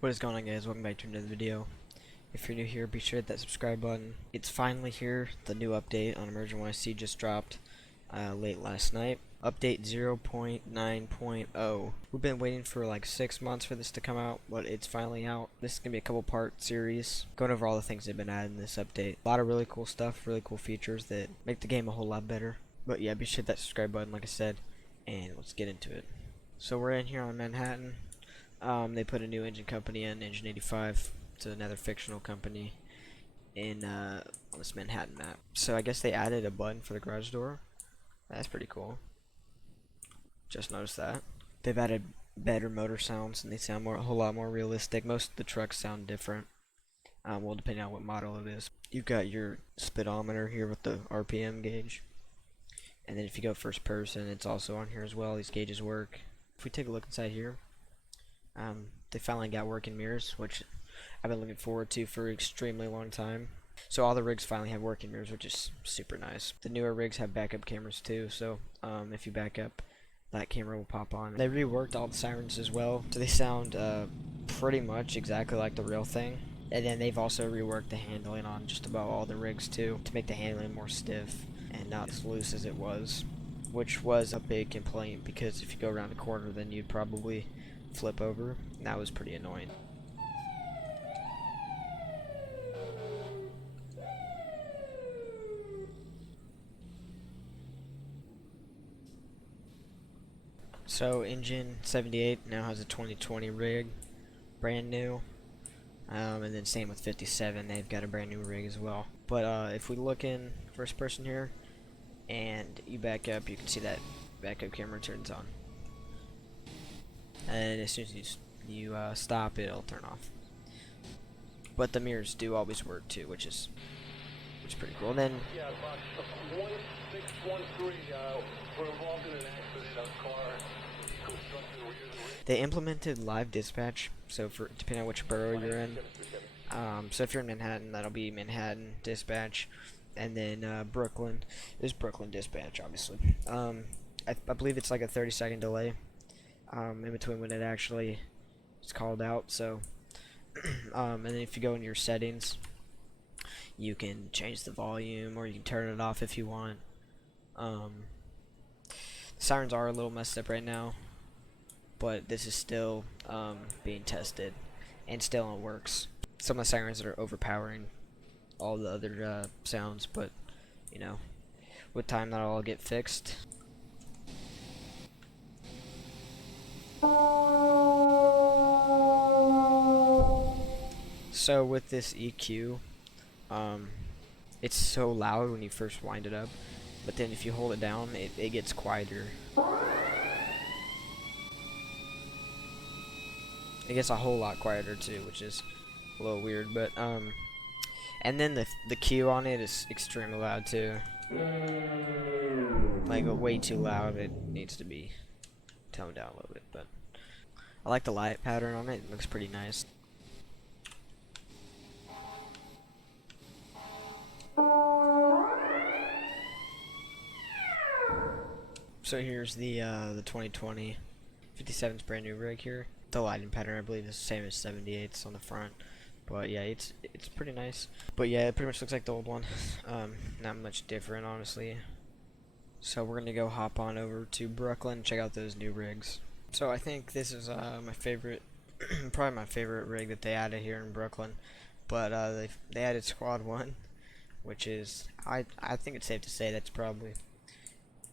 What is going on, guys? Welcome back to another video. If you're new here, be sure to hit that subscribe button. It's finally here. The new update on EmergeNYC just dropped late last night. Update 0.9.0. We've been waiting for like 6 months for this to come out, but it's finally out. This is going to be a couple part series going over all the things that have been added in this update. A lot of really cool stuff, really cool features that make the game a whole lot better. But yeah, be sure to hit that subscribe button like I said, and let's get into it. So we're in here on Manhattan. They put a new engine company in, EmergeNYC. It's another fictional company in on this Manhattan map. So I guess they added a button for the garage door. That's pretty cool. Just noticed that. They've added better motor sounds, and they sound a whole lot more realistic. Most of the trucks sound different. Well, depending on what model it is. You've got your speedometer here with the RPM gauge. And then if you go first person, it's also on here as well. These gauges work. If we take a look inside here, they finally got working mirrors, which I've been looking forward to for an extremely long time. So all the rigs finally have working mirrors, which is super nice. The newer rigs have backup cameras too, so if you back up, that camera will pop on. They reworked all the sirens as well, so they sound pretty much exactly like the real thing. And then they've also reworked the handling on just about all the rigs too, to make the handling more stiff and not as loose as it was, which was a big complaint, because if you go around the corner, then you'd probably flip over, and that was pretty annoying. So engine 78 now has a 2020 rig, brand new, and then same with 57, they've got a brand new rig as well. But if we look in first person here and you back up, you can see that backup camera turns on, and as soon as you stop, it'll turn off. But the mirrors do always work too, which is pretty cool. And then yeah, about 1613, we're involved in an accident. A car construction rear the rig. they implemented live dispatch, so for depending on which borough you're in. So if you're in Manhattan, that'll be Manhattan dispatch, and then Brooklyn is Brooklyn dispatch, obviously. I believe it's like a 30-second delay in between when it actually is called out. So, and then if you go in your settings, you can change the volume, or you can turn it off if you want. The sirens are a little messed up right now, but this is still being tested, and still it works. Some of the sirens are overpowering all the other sounds, but you know, with time that'll all get fixed. So with this EQ, it's so loud when you first wind it up, but then if you hold it down, it gets quieter. It gets a whole lot quieter too, which is a little weird, but and then the Q on it is extremely loud too, like way too loud. It needs to be toned down a little bit, but I like the light pattern on it. It looks pretty nice. So here's the 2020 57's brand new rig here. The lighting pattern, I believe, is the same as 78's on the front, but yeah, it's pretty nice. But yeah, it pretty much looks like the old one. Not much different, honestly. So we're gonna go hop on over to Brooklyn and check out those new rigs. So I think this is my favorite, probably my favorite rig that they added here in Brooklyn. But they added Squad 1, which is I think it's safe to say that's probably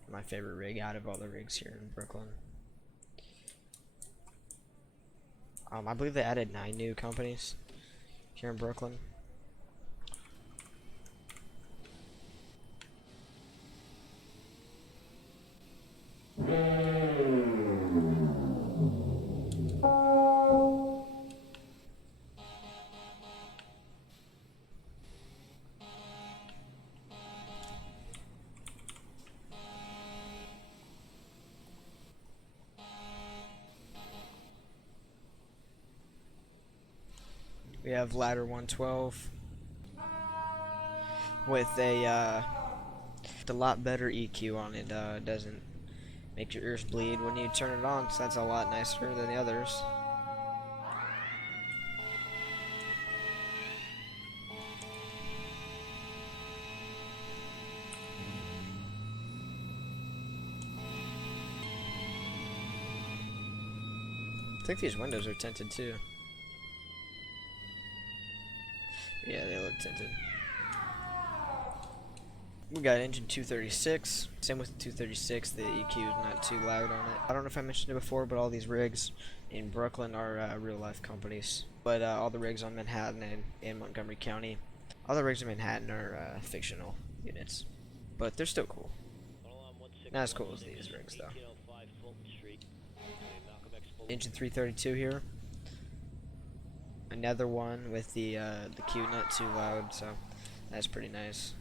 my favorite rig out of all the rigs here in Brooklyn. I believe they added 9 new companies here in Brooklyn. We have ladder 112 with a lot better EQ on it. Doesn't make your ears bleed when you turn it on, so that's a lot nicer than the others. think these windows are tinted too. Yeah, they look tinted. We got engine 236. Same with the 236. The EQ is not too loud on it. I don't know if I mentioned it before, but all these rigs in Brooklyn are real life companies. But all the rigs on Manhattan and Montgomery County, all the rigs in Manhattan are fictional units. But they're still cool. Not as cool as these rigs though. Engine 332 here. Another one with the Q not too loud, so that's pretty nice.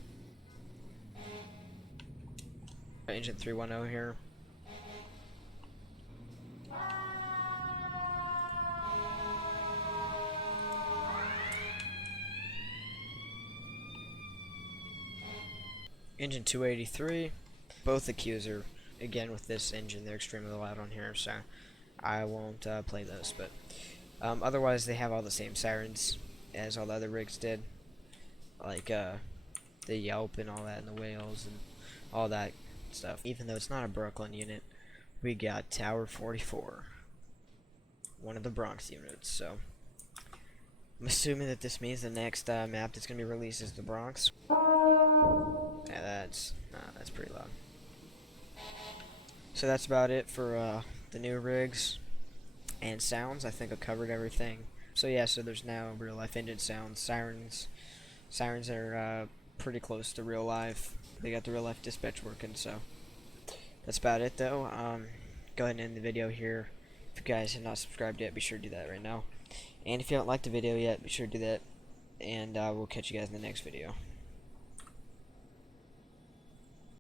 Engine 310 here. Engine 283. Both the Qs are, again with this engine, they're extremely loud on here, so I won't play those. But otherwise, they have all the same sirens as all the other rigs did, like the Yelp and all that, and the whales and all that stuff. Even though it's not a Brooklyn unit, we got Tower 44, one of the Bronx units. So I'm assuming that this means the next map that's gonna be released is the Bronx. Yeah, that's pretty loud. So that's about it for the new rigs and sounds. I think I covered everything. So yeah, so there's now real life engine sounds, sirens. Sirens are pretty close to real life. They got the real life dispatch working, so that's about it though. Go ahead and end the video here. If you guys have not subscribed yet, be sure to do that right now. And if you haven't liked the video yet, be sure to do that. And we'll catch you guys in the next video.